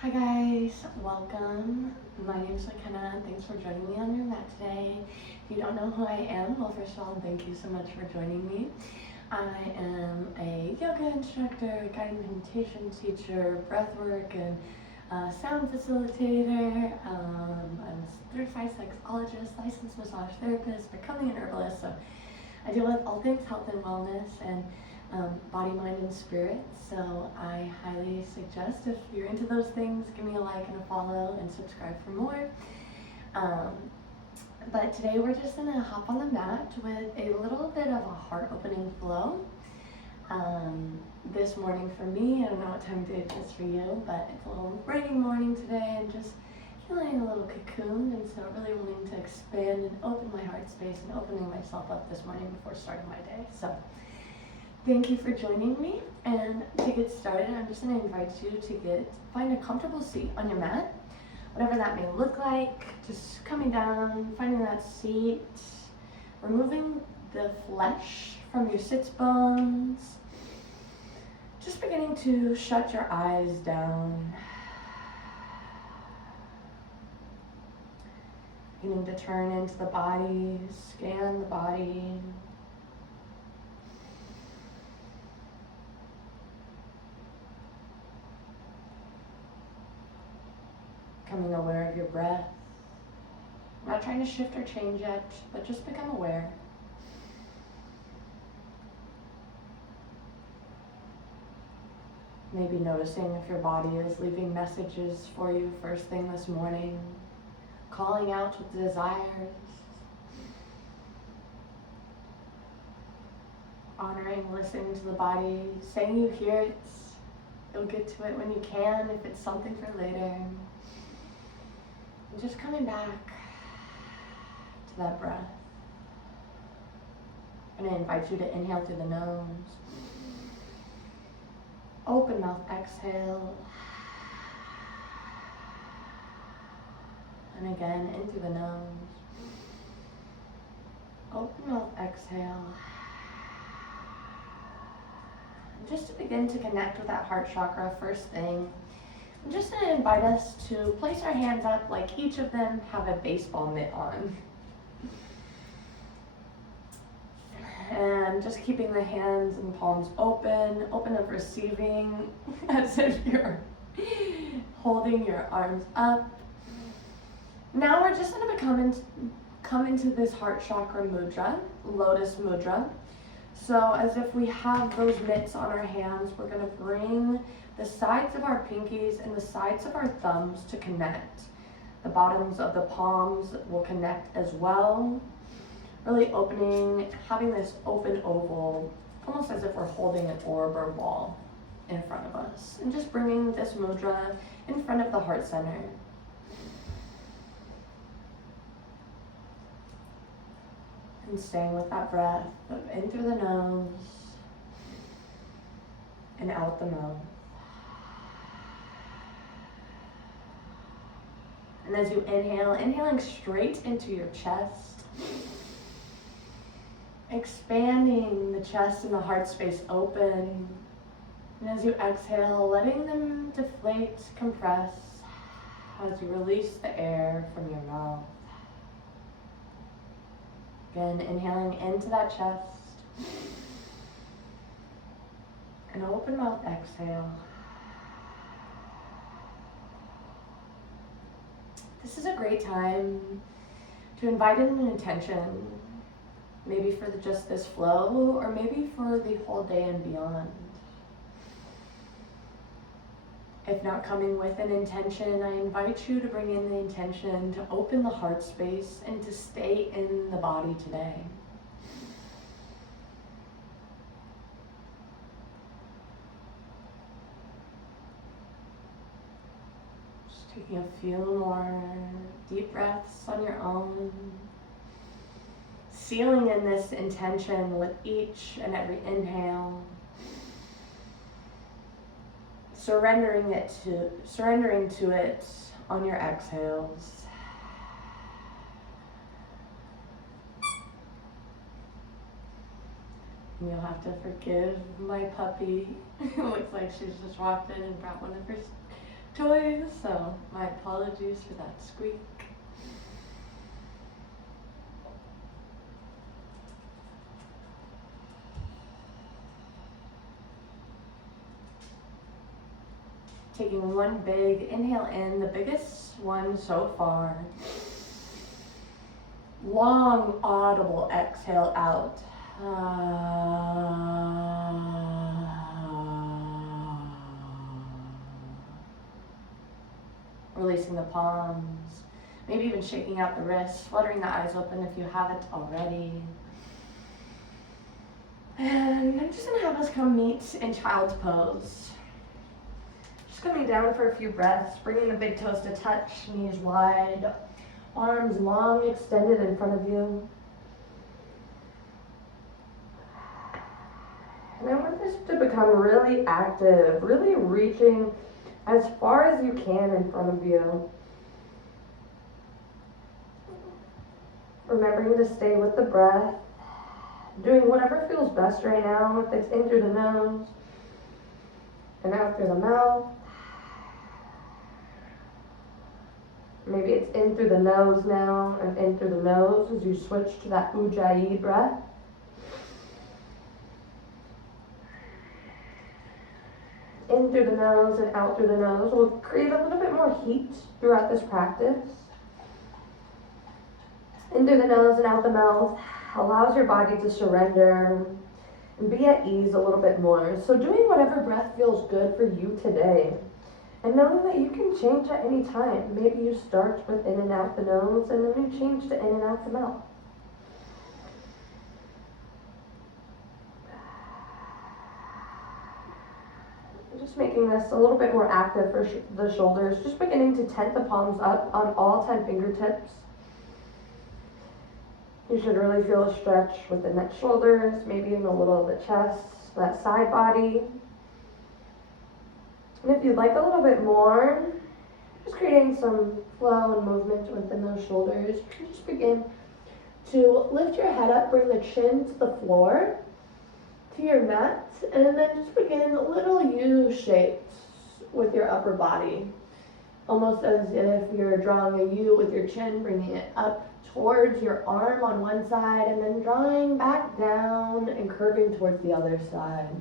Hi guys, welcome. My name is McKenna. Thanks for joining me on your mat today. If you don't know who I am, well, first of all, thank you so much for joining me. I am a yoga instructor, guided meditation teacher, breathwork, and sound facilitator. I'm a certified sexologist, licensed massage therapist, becoming an herbalist. So I deal with all things health and wellness and body, mind, and spirit. So I highly suggest, if you're into those things, give me a like and a follow and subscribe for more. But today we're just gonna hop on the mat with a little bit of a heart opening flow. This morning for me, I don't know what time of day it is for you, but it's a little raining morning today and just feeling a little cocooned, and so really wanting to expand and open my heart space and opening myself up this morning before starting my day. So thank you for joining me, and to get started, I'm just going to invite you to find a comfortable seat on your mat, whatever that may look like. Just coming down, finding that seat, removing the flesh from your sits bones, just beginning to shut your eyes down, beginning to turn into the body, scan the body. Becoming aware of your breath. I'm not trying to shift or change yet, but just become aware. Maybe noticing if your body is leaving messages for you first thing this morning, calling out with desires, honoring, listening to the body, saying you hear it. You'll get to it when you can, if it's something for later. And just coming back to that breath. I'm going to invite you to inhale through the nose. Open mouth, exhale. And again, in through the nose. Open mouth, exhale. And just to begin to connect with that heart chakra, first thing, I'm just going to invite us to place our hands up like each of them have a baseball mitt on. And just keeping the hands and palms open of receiving, as if you're holding your arms up. Now we're just going to come into this heart chakra mudra, lotus mudra. So as if we have those mitts on our hands, we're going to bring the sides of our pinkies and the sides of our thumbs to connect. The bottoms of the palms will connect as well. Really opening, having this open oval, almost as if we're holding an orb or ball in front of us. And just bringing this mudra in front of the heart center. And staying with that breath of in through the nose and out the mouth. And as you inhale, inhaling straight into your chest, expanding the chest and the heart space open. And as you exhale, letting them deflate, compress as you release the air from your mouth. Again, inhaling into that chest. And open mouth, exhale. This is a great time to invite in an intention, maybe for just this flow, or maybe for the whole day and beyond. If not coming with an intention, I invite you to bring in the intention to open the heart space and to stay in the body today. Just taking a few more deep breaths on your own. Sealing in this intention with each and every inhale. Surrendering to it on your exhales. And you'll have to forgive my puppy. It looks like she's just walked in and brought one of her toys, so my apologies for that squeak. Taking one big inhale in, the biggest one so far. Long, audible exhale out. Releasing the palms, maybe even shaking out the wrists, fluttering the eyes open if you haven't already. And I'm just gonna have us come meet in child's pose. Just coming down for a few breaths, bringing the big toes to touch, knees wide, arms long extended in front of you. And I want this to become really active, really reaching as far as you can in front of you. Remembering to stay with the breath, doing whatever feels best right now, if it's in through the nose and out through the mouth. Maybe it's in through the nose now and in through the nose as you switch to that ujjayi breath. In through the nose and out through the nose will create a little bit more heat throughout this practice. In through the nose and out the mouth allows your body to surrender and be at ease a little bit more. So doing whatever breath feels good for you today. And knowing that you can change at any time. Maybe you start with in and out the nose and then you change to in and out the mouth. Just making this a little bit more active for the shoulders. Just beginning to tent the palms up on all 10 fingertips. You should really feel a stretch with the neck shoulders, maybe in a little of the chest, that side body. And if you'd like a little bit more, just creating some flow and movement within those shoulders, you can just begin to lift your head up, bring the chin to the floor, to your mat, and then just begin little U shapes with your upper body. Almost as if you're drawing a U with your chin, bringing it up towards your arm on one side, and then drawing back down and curving towards the other side.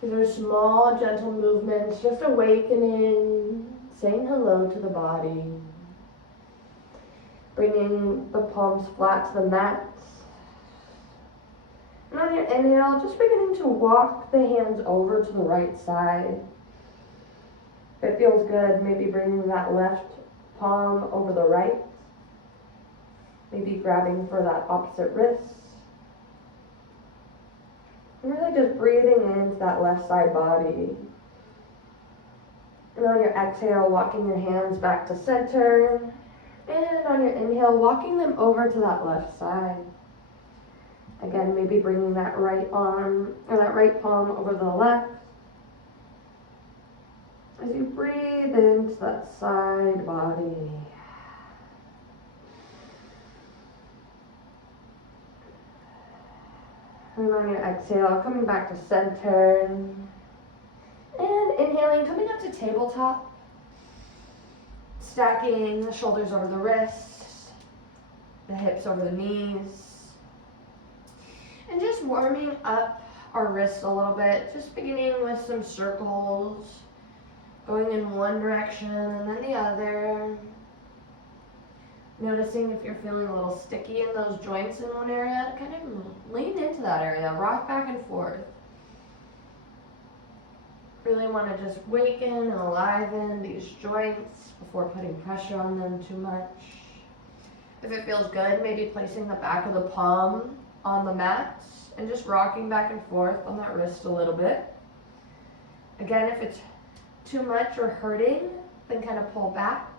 These are small, gentle movements, just awakening, saying hello to the body. Bringing the palms flat to the mat. And on your inhale, just beginning to walk the hands over to the right side. If it feels good, maybe bringing that left palm over the right. Maybe grabbing for that opposite wrist. And really just breathing into that left side body. And on your exhale, walking your hands back to center. And on your inhale, walking them over to that left side. Again, maybe bringing that right arm or that right palm over the left. As you breathe into that side body. And on your exhale, coming back to center. And inhaling, coming up to tabletop. Stacking the shoulders over the wrists, the hips over the knees. And just warming up our wrists a little bit, just beginning with some circles, going in one direction and then the other. Noticing if you're feeling a little sticky in those joints in one area, kind of lean into that area, rock back and forth. Really want to just waken and aliven these joints before putting pressure on them too much. If it feels good, maybe placing the back of the palm on the mat and just rocking back and forth on that wrist a little bit. Again, if it's too much or hurting, then kind of pull back.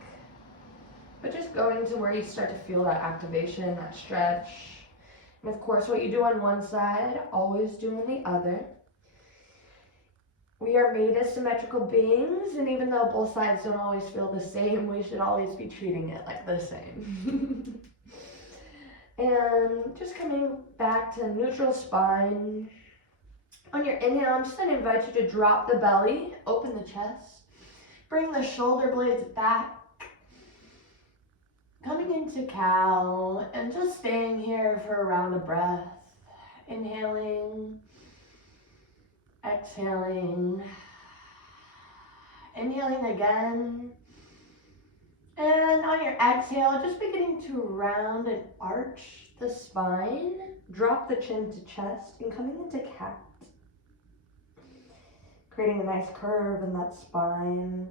But just going to where you start to feel that activation, that stretch. And of course, what you do on one side, always do on the other. We are made as symmetrical beings, and even though both sides don't always feel the same, we should always be treating it like the same. And just coming back to neutral spine. On your inhale, I'm just going to invite you to drop the belly, open the chest. Bring the shoulder blades back. Coming into cow and just staying here for a round of breath. Inhaling, exhaling, inhaling again. And on your exhale, just beginning to round and arch the spine. Drop the chin to chest and coming into cat. Creating a nice curve in that spine.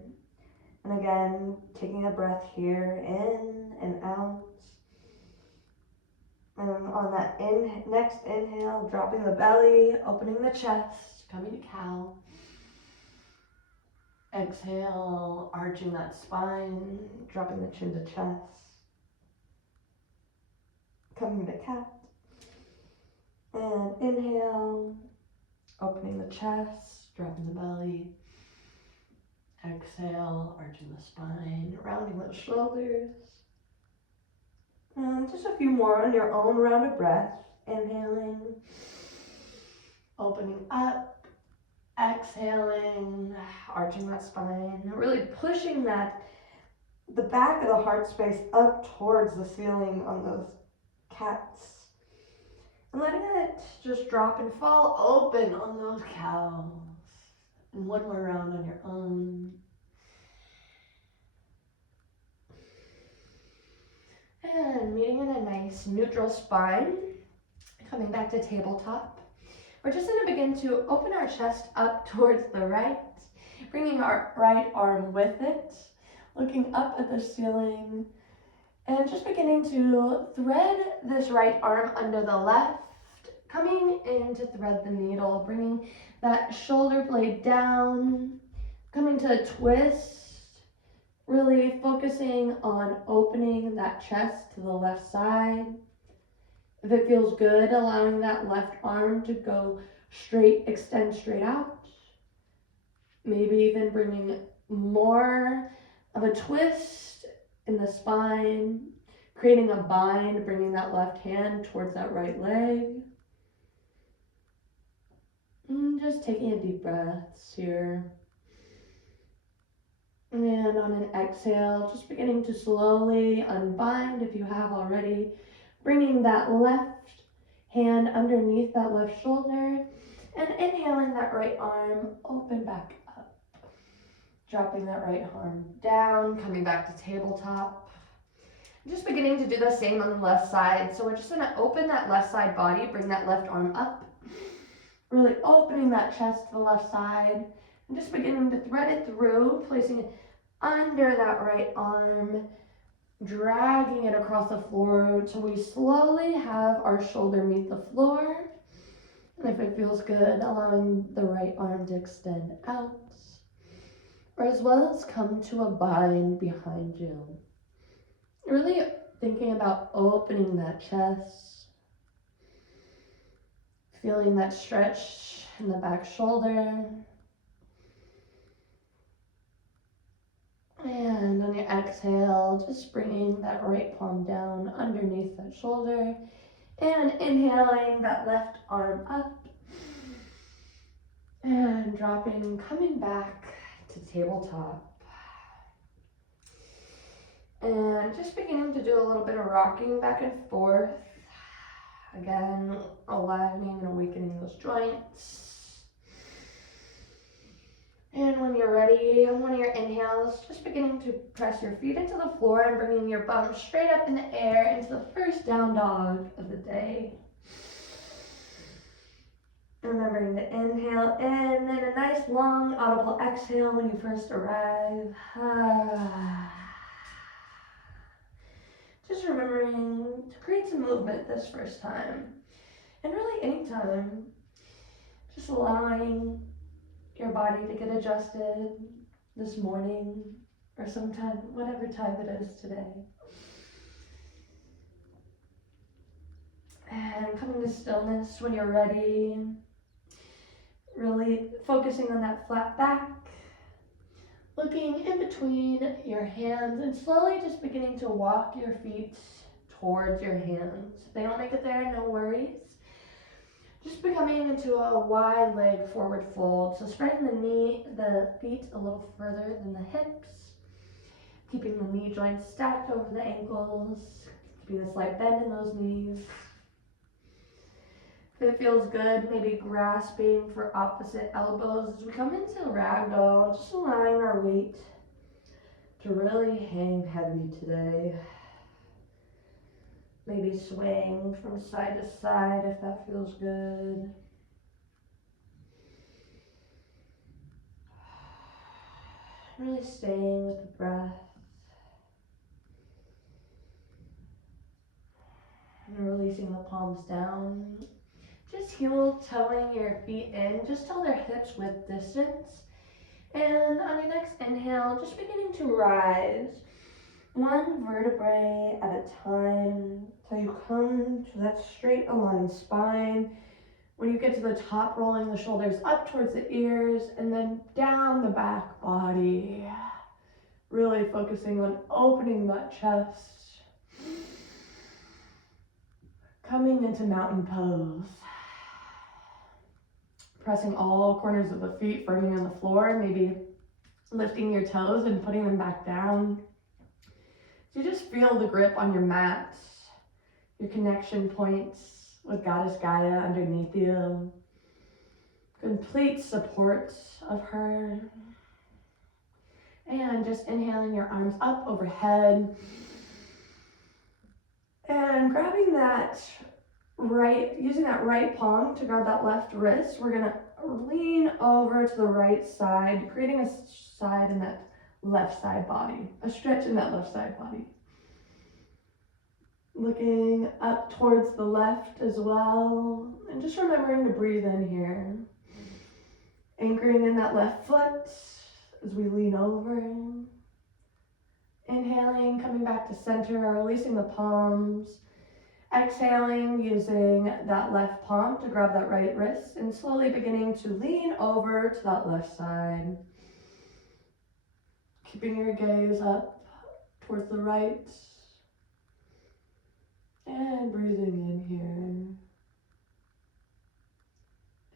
And again, taking a breath here, in and out. And on that next inhale, dropping the belly, opening the chest, coming to cow. Exhale, arching that spine, dropping the chin to chest. Coming to cat. And inhale, opening the chest, dropping the belly. Exhale, arching the spine, rounding those shoulders. And just a few more on your own round of breath. Inhaling, opening up, exhaling, arching that spine, really pushing the back of the heart space up towards the ceiling on those cats. And letting it just drop and fall open on those cows. And one more round on your own. And meeting in a nice neutral spine. Coming back to tabletop. We're just going to begin to open our chest up towards the right. Bringing our right arm with it. Looking up at the ceiling. And just beginning to thread this right arm under the left. Coming in to thread the needle. Bringing that shoulder blade down. Coming to a twist. Really focusing on opening that chest to the left side. If it feels good, allowing that left arm to go straight, extend straight out. Maybe even bringing more of a twist in the spine, creating a bind, bringing that left hand towards that right leg. And just taking a deep breath here. And on an exhale, just beginning to slowly unbind if you have already. Bringing that left hand underneath that left shoulder. And inhaling that right arm, open back up. Dropping that right arm down, coming back to tabletop. Just beginning to do the same on the left side. So we're just going to open that left side body, bring that left arm up. Really opening that chest to the left side. And just beginning to thread it through, placing it under that right arm, dragging it across the floor until we slowly have our shoulder meet the floor. And if it feels good, allowing the right arm to extend out, or as well as come to a bind behind you. Really thinking about opening that chest, feeling that stretch in the back shoulder. And on your exhale, just bringing that right palm down underneath that shoulder. And inhaling that left arm up. And dropping, coming back to tabletop. And just beginning to do a little bit of rocking back and forth. Again, aligning and awakening those joints. And when you're ready, on one of your inhales, just beginning to press your feet into the floor and bringing your bum straight up in the air into the first down dog of the day. Remembering to inhale in and a nice long audible exhale when you first arrive. Just remembering to create some movement this first time. And really anytime, just allowing your body to get adjusted this morning or sometime, whatever time it is today. And coming to stillness when you're ready. Really focusing on that flat back. Looking in between your hands and slowly just beginning to walk your feet towards your hands. If they don't make it there, no worries. Just becoming into a wide leg forward fold. So spreading the feet a little further than the hips. Keeping the knee joints stacked over the ankles. Keeping a slight bend in those knees. If it feels good, maybe grasping for opposite elbows as we come into ragdoll, just allowing our weight to really hang heavy today. Maybe swaying from side to side if that feels good. Really staying with the breath. And releasing the palms down. Just heel toeing your feet in, just till they're hips width distance. And on your next inhale, just beginning to rise. One vertebrae at a time till you come to that straight aligned spine. When you get to the top, rolling the shoulders up towards the ears and then down the back body. Really focusing on opening that chest. Coming into mountain pose. Pressing all corners of the feet firmly on the floor, maybe lifting your toes and putting them back down. So you just feel the grip on your mat, your connection points with Goddess Gaia underneath you. Complete support of her. And just inhaling your arms up overhead. And grabbing that using that right palm to grab that left wrist, we're gonna lean over to the right side, creating a side in that left side body, a stretch in that left side body. Looking up towards the left as well, and just remembering to breathe in here. Anchoring in that left foot as we lean over. Inhaling, coming back to center, releasing the palms. Exhaling, using that left palm to grab that right wrist and slowly beginning to lean over to that left side. Keeping your gaze up towards the right. And breathing in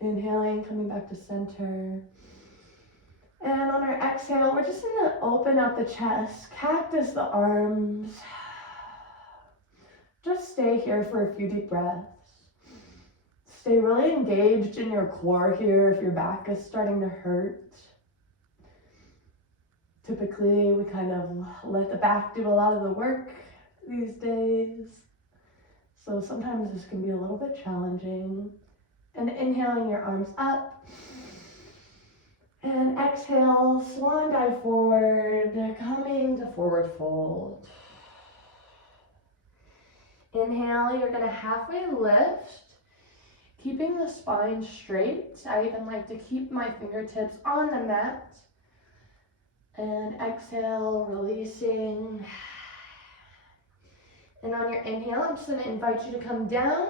here. Inhaling, coming back to center. And on our exhale, we're just gonna open up the chest, cactus the arms. Just stay here for a few deep breaths. Stay really engaged in your core here if your back is starting to hurt. Typically, we kind of let the back do a lot of the work these days. So sometimes this can be a little bit challenging. And inhaling your arms up. And exhale, swan dive forward, coming to forward fold. Inhale, you're gonna halfway lift, keeping the spine straight. I even like to keep my fingertips on the mat. And exhale, releasing. And on your inhale, I'm just gonna invite you to come down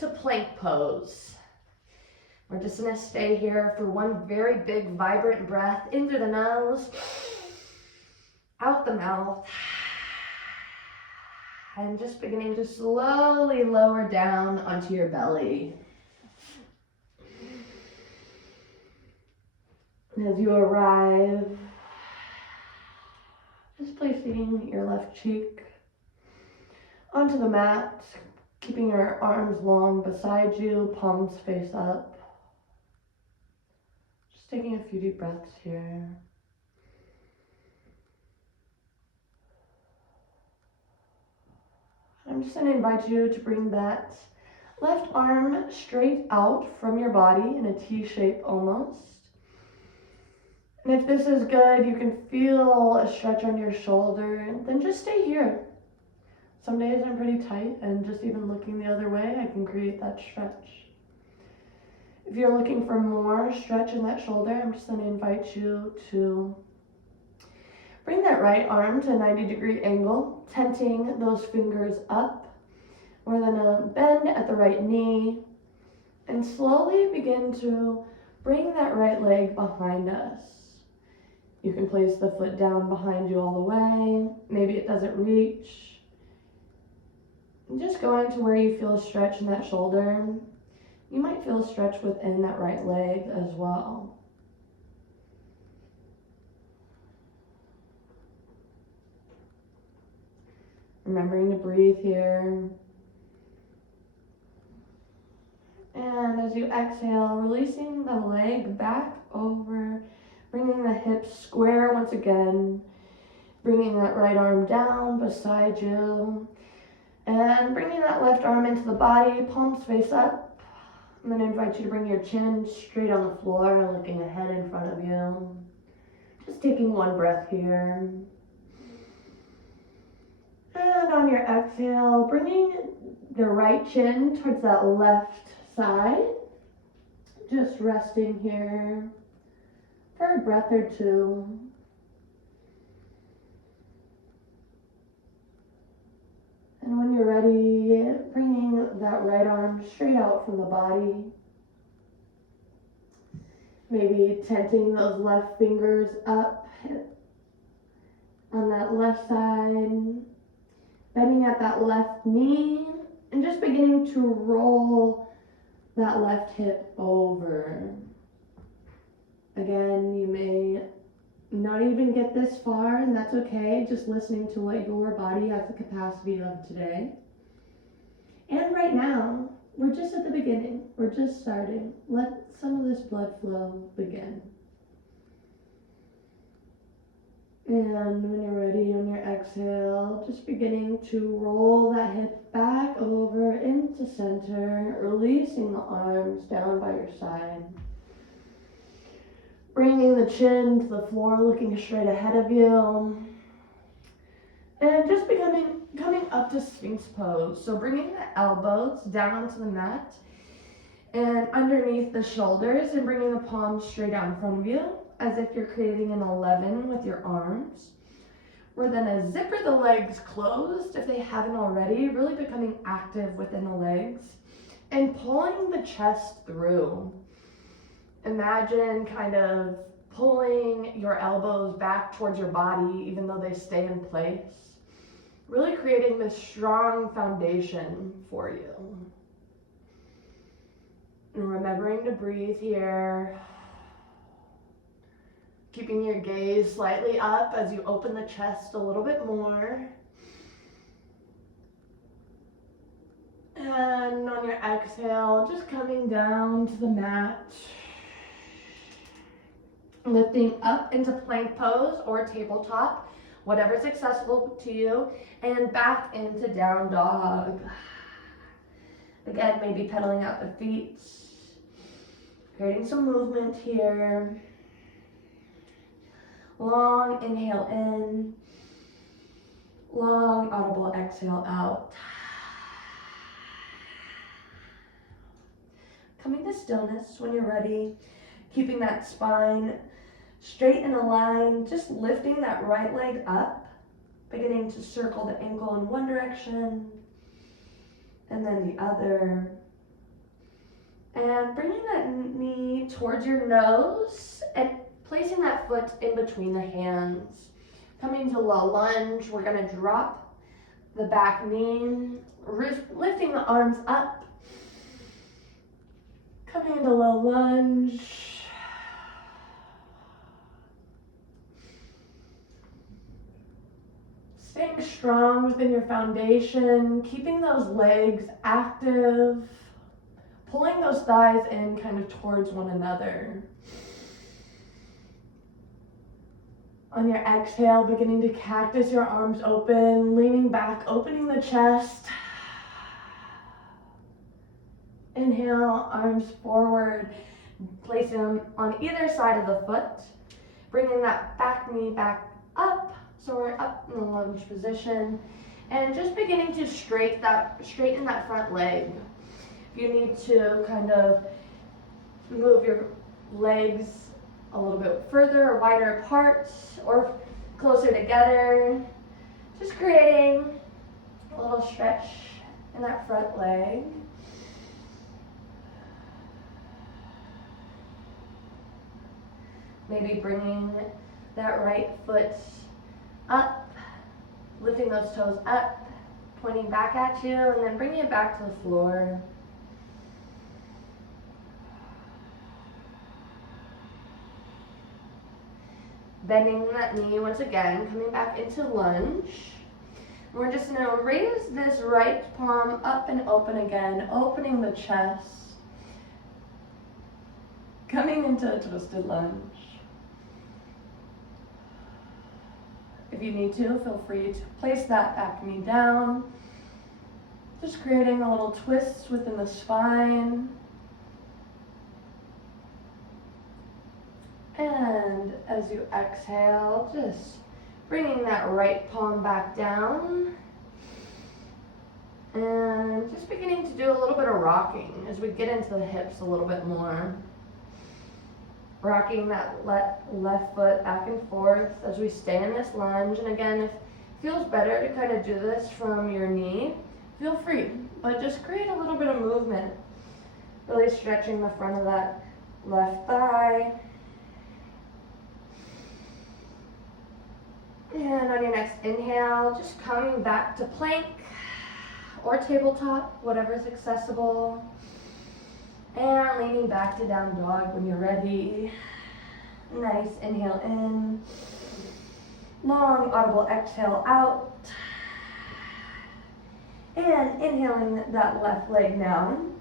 to plank pose. We're just gonna stay here for one very big, vibrant breath in through the nose, out the mouth. And just beginning to slowly lower down onto your belly. And as you arrive, just placing your left cheek onto the mat, keeping your arms long beside you, palms face up. Just taking a few deep breaths here. I'm just going to invite you to bring that left arm straight out from your body in a T shape almost. And if this is good, you can feel a stretch on your shoulder, and then just stay here. Some days I'm pretty tight, and just even looking the other way, I can create that stretch. If you're looking for more stretch in that shoulder, I'm just going to invite you to bring that right arm to a 90-degree angle, tenting those fingers up. We're gonna bend at the right knee and slowly begin to bring that right leg behind us. You can place the foot down behind you all the way. Maybe it doesn't reach. And just going to where you feel a stretch in that shoulder. You might feel a stretch within that right leg as well. Remembering to breathe here. And as you exhale, releasing the leg back over, bringing the hips square once again, bringing that right arm down beside you, and bringing that left arm into the body, palms face up. I'm going to invite you to bring your chin straight on the floor, looking ahead in front of you. Just taking one breath here. And on your exhale, bringing the right chin towards that left side. Just resting here for a breath or two. And when you're ready, bringing that right arm straight out from the body. Maybe tenting those left fingers up on that left side. Bending at that left knee. And just beginning to roll that left hip over. Again, you may not even get this far, and that's okay. Just listening to what your body has the capacity of today. And right now, we're just at the beginning. We're just starting. Let some of this blood flow begin. And when you're ready on your exhale, just beginning to roll that hip back over into center, releasing the arms down by your side. Bringing the chin to the floor, looking straight ahead of you. And just coming up to Sphinx pose. So bringing the elbows down onto the mat and underneath the shoulders, and bringing the palms straight out in front of you, as if you're creating an 11 with your arms. We're then to zipper the legs closed if they haven't already, really becoming active within the legs, and pulling the chest through. Imagine kind of pulling your elbows back towards your body, even though they stay in place. Really creating this strong foundation for you. And remembering to breathe here. Keeping your gaze slightly up as you open the chest a little bit more. And on your exhale, just coming down to the mat. Lifting up into plank pose or tabletop, whatever's accessible to you, and back into down dog. Again, maybe pedaling out the feet, creating some movement here. Long inhale in, long audible exhale out. Coming to stillness when you're ready, keeping that spine straight in a line, just lifting that right leg up, beginning to circle the ankle in one direction, and then the other. And bringing that knee towards your nose, and placing that foot in between the hands. Coming to low lunge, we're gonna drop the back knee, lifting the arms up. Coming into low lunge. Staying strong within your foundation, keeping those legs active, pulling those thighs in kind of towards one another. On your exhale, beginning to cactus your arms open, leaning back, opening the chest. Inhale, arms forward, placing them on either side of the foot, bringing that back knee back up, so we're up in the lunge position, and just beginning to straighten that front leg. If you need to kind of move your legs a little bit further or wider apart or closer together, just creating a little stretch in that front leg. Maybe bringing that right foot up, lifting those toes up, pointing back at you, and then bringing it back to the floor. Bending that knee once again, coming back into lunge. We're just going to raise this right palm up and open again, opening the chest. Coming into a twisted lunge. If you need to, feel free to place that back knee down. Just creating a little twist within the spine. And as you exhale, just bringing that right palm back down. And just beginning to do a little bit of rocking as we get into the hips a little bit more. Rocking that left foot back and forth as we stay in this lunge. And again, if it feels better to kind of do this from your knee, feel free. But just create a little bit of movement. Really stretching the front of that left thigh. And on your next inhale, just coming back to plank or tabletop, whatever's accessible. And leaning back to down dog when you're ready. Nice inhale in. Long audible exhale out. And inhaling that left leg down.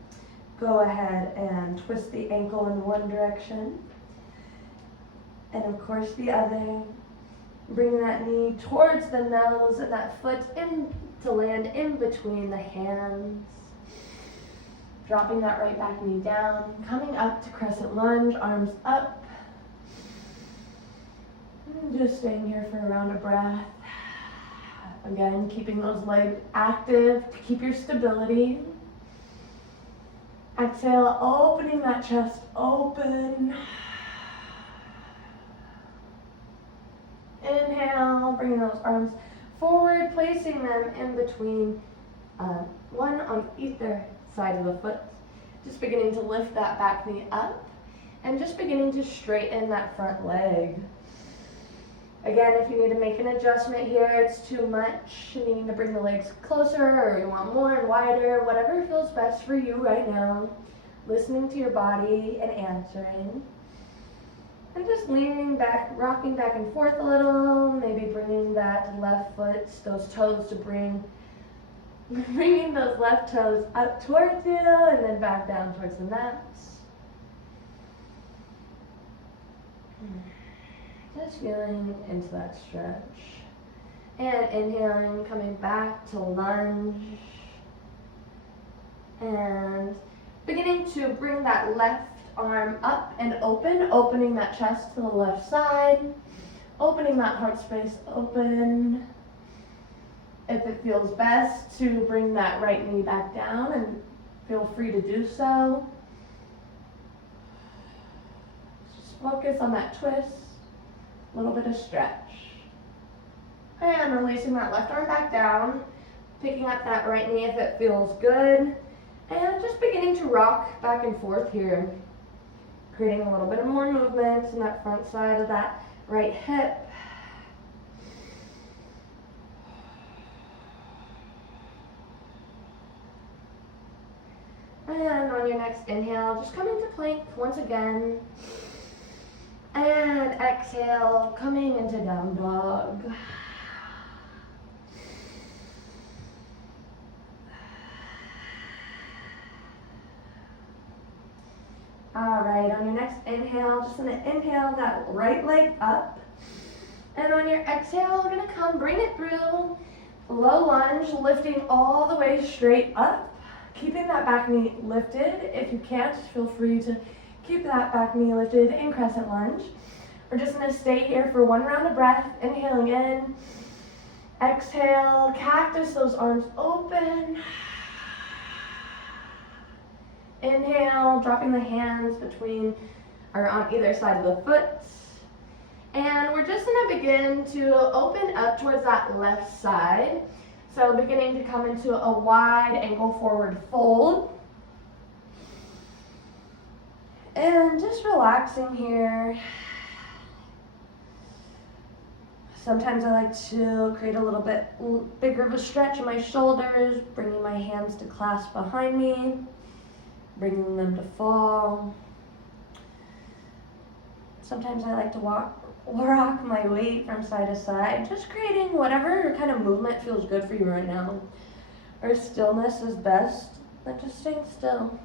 Go ahead and twist the ankle in one direction. And of course the other. Bring that knee towards the nose and that foot in to land in between the hands. Dropping that right back knee down, coming up to crescent lunge, arms up. And just staying here for a round of breath. Again, keeping those legs active to keep your stability. Exhale, opening that chest open. Inhale, bringing those arms forward, placing them in between, one on either side of the foot. Just beginning to lift that back knee up and just beginning to straighten that front leg. Again, if you need to make an adjustment here, it's too much, you need to bring the legs closer or you want more and wider, whatever feels best for you right now. Listening to your body and answering. And just leaning back, rocking back and forth a little, maybe bringing that left foot, those toes to bringing those left toes up towards you and then back down towards the mat. Just feeling into that stretch. And inhaling, coming back to lunge. And beginning to bring that left arm up and open, opening that chest to the left side. Opening that heart space open. If it feels best to bring that right knee back down, and feel free to do so. Just focus on that twist, a little bit of stretch. And releasing that left arm back down, picking up that right knee if it feels good, and just beginning to rock back and forth here. Creating a little bit of more movement in that front side of that right hip. And on your next inhale, just come into plank once again. And exhale, coming into down dog. All right, on your next inhale, just gonna inhale that right leg up. And on your exhale, we're gonna come, bring it through. Low lunge, lifting all the way straight up. Keeping that back knee lifted. If you can't, feel free to keep that back knee lifted in crescent lunge. We're just gonna stay here for one round of breath. Inhaling in. Exhale, cactus, those arms open. Inhale, dropping the hands between or on either side of the foot. And we're just gonna begin to open up towards that left side. So beginning to come into a wide ankle forward fold. And just relaxing here. Sometimes I like to create a little bit bigger of a stretch in my shoulders, bringing my hands to clasp behind me, bringing them to fall. Sometimes I like to rock my weight from side to side, just creating whatever kind of movement feels good for you right now. Or stillness is best, but just staying still.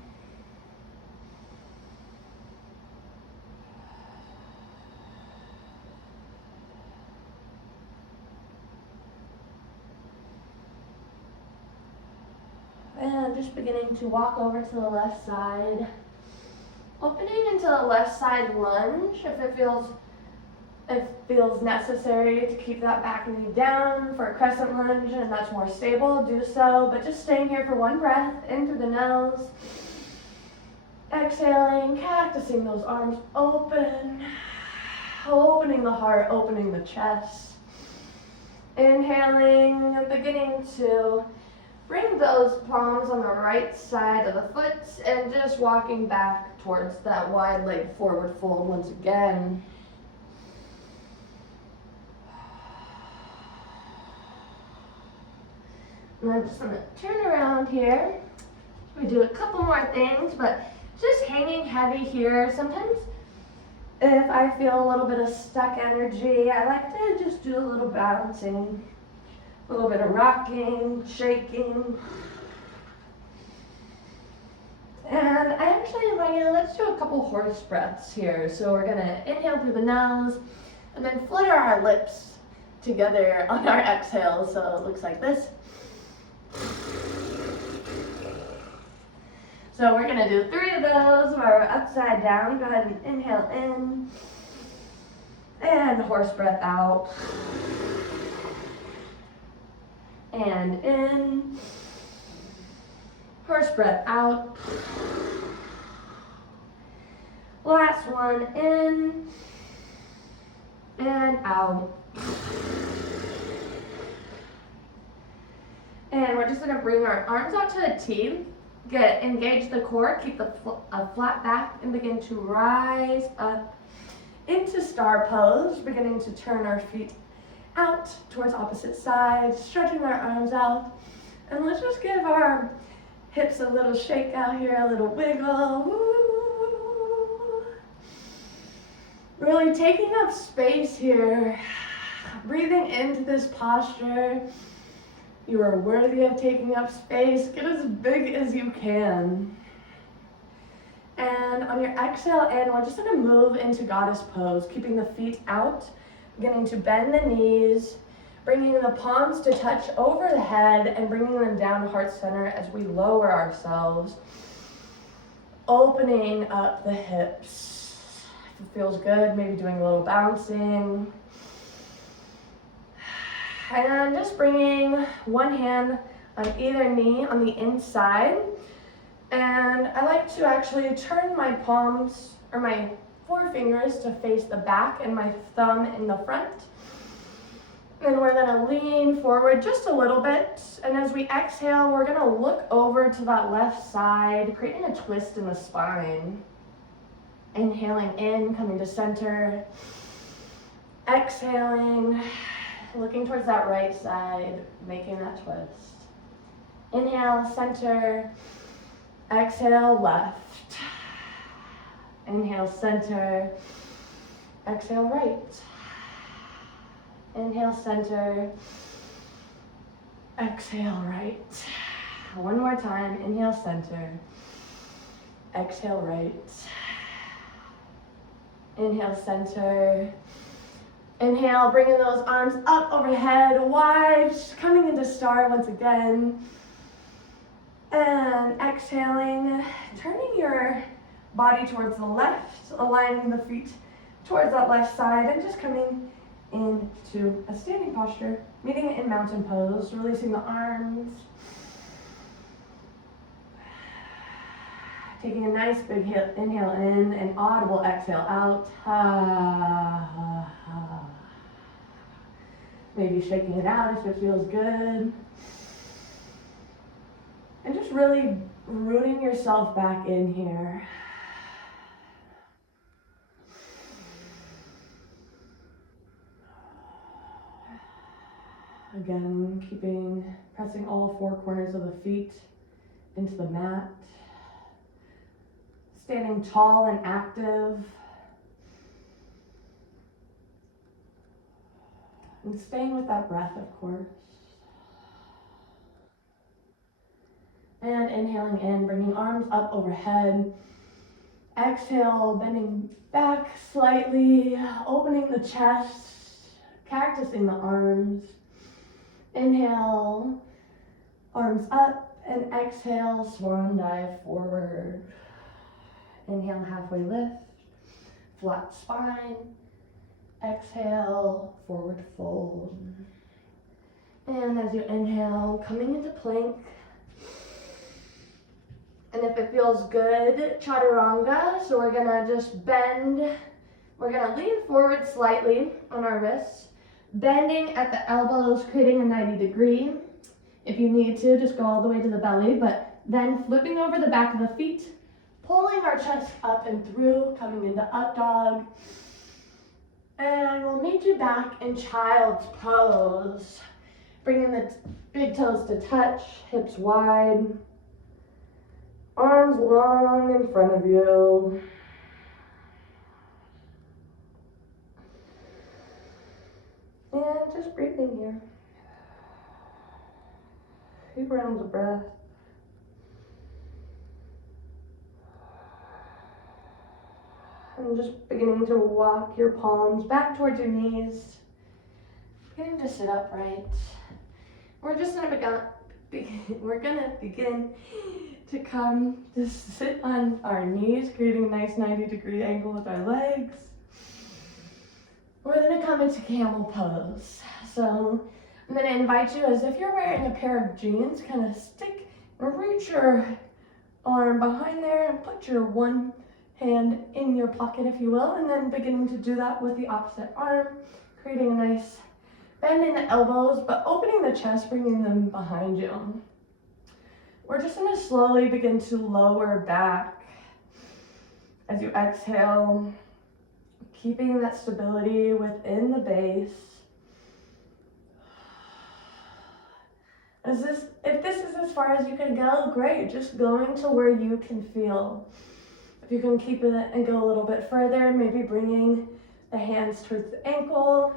And just beginning to walk over to the left side. Opening into the left side lunge if it feels necessary to keep that back knee down for a crescent lunge and that's more stable, do so. But just staying here for one breath, in through the nose. Exhaling, cactusing those arms open. Opening the heart, opening the chest. Inhaling, beginning to bring those palms on the right side of the foot and just walking back towards that wide leg forward fold once again. And I'm just going to turn around here. We do a couple more things, but just hanging heavy here. Sometimes if I feel a little bit of stuck energy, I like to just do a little bouncing. A little bit of rocking, shaking. And I actually invite you, let's do a couple horse breaths here. So we're gonna inhale through the nose and then flutter our lips together on our exhale. So it looks like this. So we're gonna do 3 of those where we're upside down. Go ahead and inhale in and horse breath out. And in, horse breath out. Last one, in and out. And we're just gonna bring our arms out to a T, engage the core, keep the flat back, and begin to rise up into star pose, beginning to turn our feet out towards opposite sides, stretching our arms out. And let's just give our hips a little shake out here, a little wiggle. Woo. Really taking up space here, breathing into this posture. You are worthy of taking up space. Get as big as you can. And on your exhale in, we're just gonna move into goddess pose, keeping the feet out, beginning to bend the knees, bringing the palms to touch over the head and bringing them down to heart center as we lower ourselves. Opening up the hips. If it feels good, maybe doing a little bouncing. And just bringing one hand on either knee on the inside. And I like to actually turn my palms, or my forefingers, to face the back and my thumb in the front. And we're gonna lean forward just a little bit. And as we exhale, we're gonna look over to that left side, creating a twist in the spine. Inhaling in, coming to center. Exhaling, looking towards that right side, making that twist. Inhale, center. Exhale, left. Inhale, center. Exhale, right. Inhale, center. Exhale, right. One more time. Inhale, center. Exhale, right. Inhale, center. Inhale, bringing those arms up overhead, wide, coming into star once again. And exhaling, turning your body towards the left, aligning the feet towards that left side, and just coming into a standing posture, meeting in mountain pose, releasing the arms. Taking a nice big inhale in, and audible exhale out. Maybe shaking it out if it feels good. And just really rooting yourself back in here. Again, pressing all 4 corners of the feet into the mat. Standing tall and active. And staying with that breath, of course. And inhaling in, bringing arms up overhead. Exhale, bending back slightly, opening the chest, cactusing the arms. Inhale, arms up, and exhale, swan dive forward. Inhale, halfway lift, flat spine. Exhale, forward fold. And as you inhale, coming into plank. And if it feels good, chaturanga. So we're gonna just bend. We're gonna lean forward slightly on our wrists, bending at the elbows, creating a 90-degree. If you need to, just go all the way to the belly, but then flipping over the back of the feet, pulling our chest up and through, coming into up dog. And we'll meet you back in child's pose. Bringing the big toes to touch, hips wide. Arms long in front of you. And just breathing here. Few rounds of breath. And just beginning to walk your palms back towards your knees. Beginning to sit upright. We're gonna begin to come to sit on our knees, creating a nice 90-degree angle with our legs. We're gonna come into camel pose. So I'm gonna invite you, as if you're wearing a pair of jeans, kind of stick and reach your arm behind there and put your one hand in your pocket, if you will, and then beginning to do that with the opposite arm, creating a nice bend in the elbows, but opening the chest, bringing them behind you. We're just gonna slowly begin to lower back as you exhale, keeping that stability within the base. If this is as far as you can go, great, just going to where you can feel. If you can keep it and go a little bit further, maybe bringing the hands towards the ankle.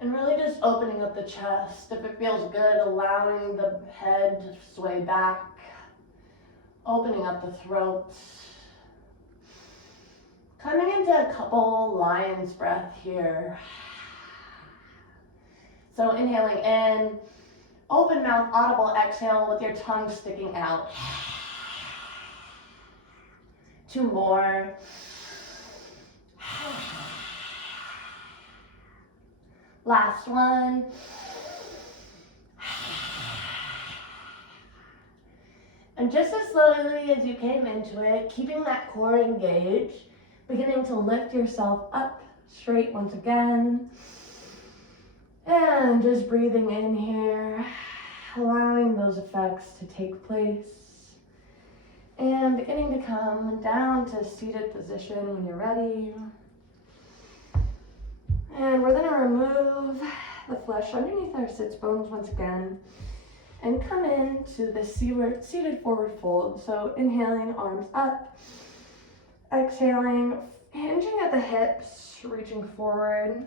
And really just opening up the chest. If it feels good, allowing the head to sway back. Opening up the throat. Coming into a couple lion's breath here. So inhaling in, open mouth, audible exhale with your tongue sticking out. 2 more. Last one. And just as slowly as you came into it, keeping that core engaged, beginning to lift yourself up straight once again. And just breathing in here, allowing those effects to take place. And beginning to come down to seated position when you're ready. And we're gonna remove the flesh underneath our sits bones once again and come into the seated forward fold. So inhaling, arms up, exhaling, hinging at the hips, reaching forward,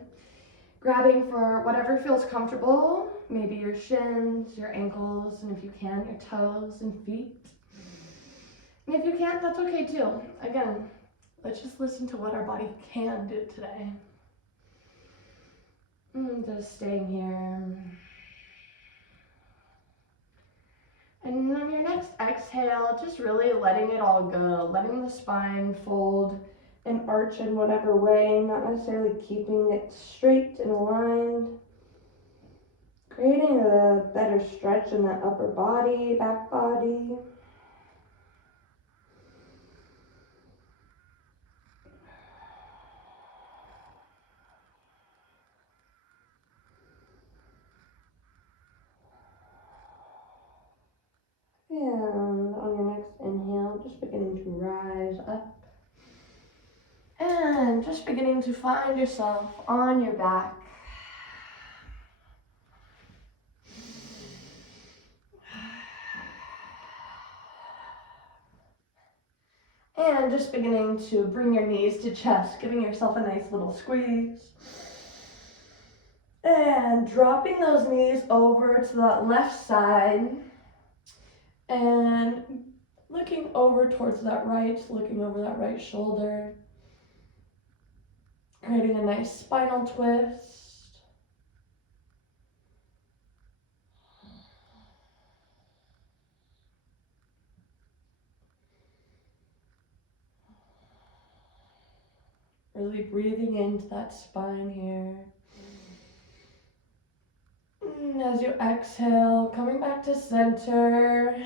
grabbing for whatever feels comfortable, maybe your shins, your ankles, and if you can, your toes and feet. And if you can't, that's okay too. Again, let's just listen to what our body can do today. Just staying here. And on your next exhale, just really letting it all go, letting the spine fold and arch in whatever way, not necessarily keeping it straight and aligned. Creating a better stretch in that upper body, back body. And on your next inhale, just beginning to rise up. And just beginning to find yourself on your back. And just beginning to bring your knees to chest, giving yourself a nice little squeeze. And dropping those knees over to that left side. And looking over towards that right, looking over that right shoulder. Creating a nice spinal twist. Really breathing into that spine here. And as you exhale, coming back to center.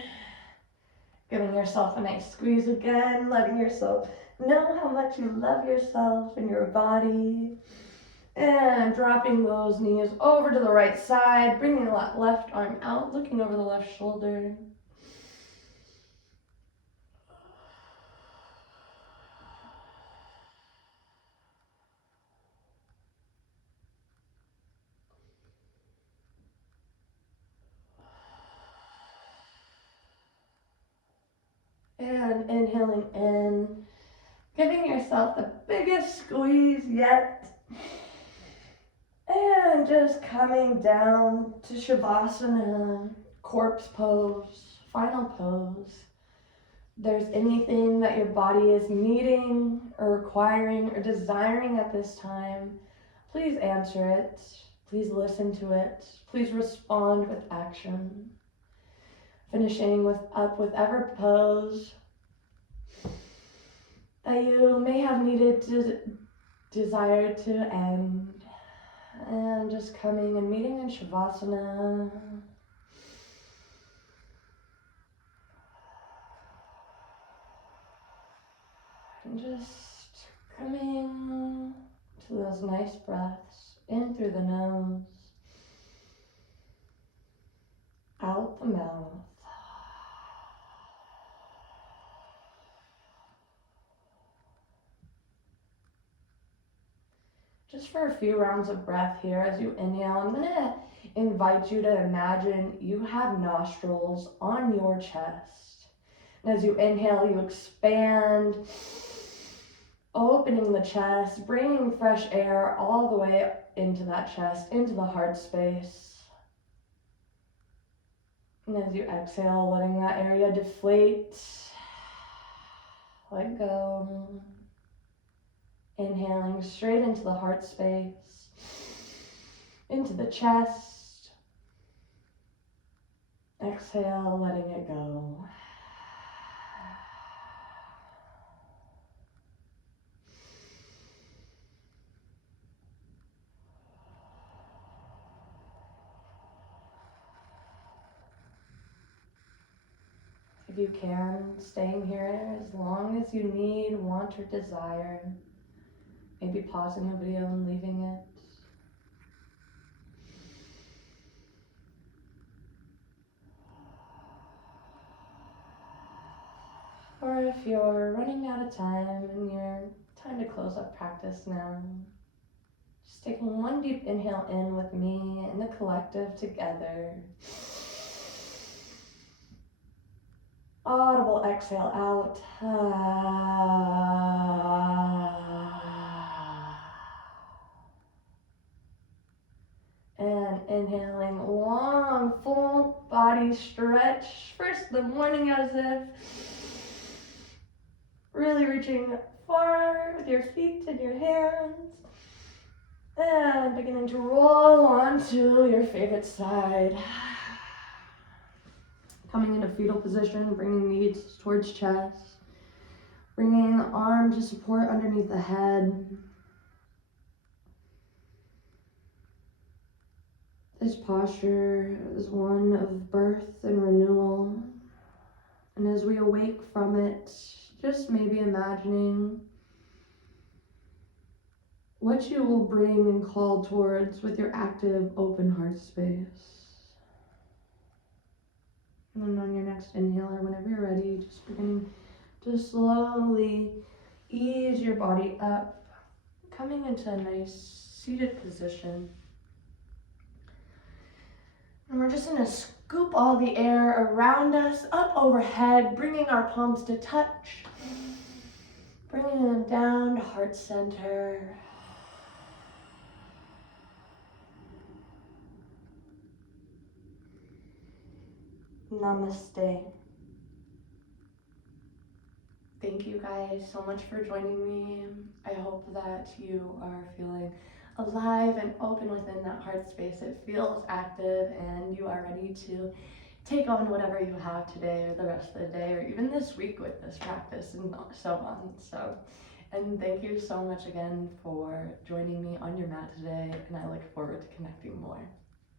Giving yourself a nice squeeze again, letting yourself know how much you love yourself and your body. And dropping those knees over to the right side, bringing that left arm out, looking over the left shoulder. And inhaling in, giving yourself the biggest squeeze yet. And just coming down to Shavasana, corpse pose, final pose. If there's anything that your body is needing or requiring or desiring at this time, please answer it. Please listen to it. Please respond with action. Finishing with whatever pose that you may have needed to desire to end. And just coming and meeting in Shavasana. And just coming to those nice breaths in through the nose, out the mouth. Just for a few rounds of breath here as you inhale, I'm gonna invite you to imagine you have nostrils on your chest. And as you inhale, you expand, opening the chest, bringing fresh air all the way into that chest, into the heart space. And as you exhale, letting that area deflate, let go. Inhaling straight into the heart space, into the chest. Exhale, letting it go. If you can, staying here as long as you need, want, or desire. Maybe pausing the video and leaving it. Or if you're running out of time and you're time to close up practice now, just taking one deep inhale in with me and the collective together. Audible exhale out. And inhaling, long, full body stretch. First the morning as if really reaching far with your feet and your hands. And beginning to roll onto your favorite side. Coming into fetal position, bringing knees towards chest. Bringing the arm to support underneath the head. This posture is one of birth and renewal. And as we awake from it, just maybe imagining what you will bring and call towards with your active, open heart space. And then on your next inhale, or whenever you're ready, just beginning to slowly ease your body up, coming into a nice seated position. And we're just gonna scoop all the air around us, up overhead, bringing our palms to touch. Bringing them down to heart center. Namaste. Thank you guys so much for joining me. I hope that you are feeling alive and open within that heart space. It feels active and you are ready to take on whatever you have today or the rest of the day or even this week with this practice and so on. And thank you so much again for joining me on your mat today, and I look forward to connecting more.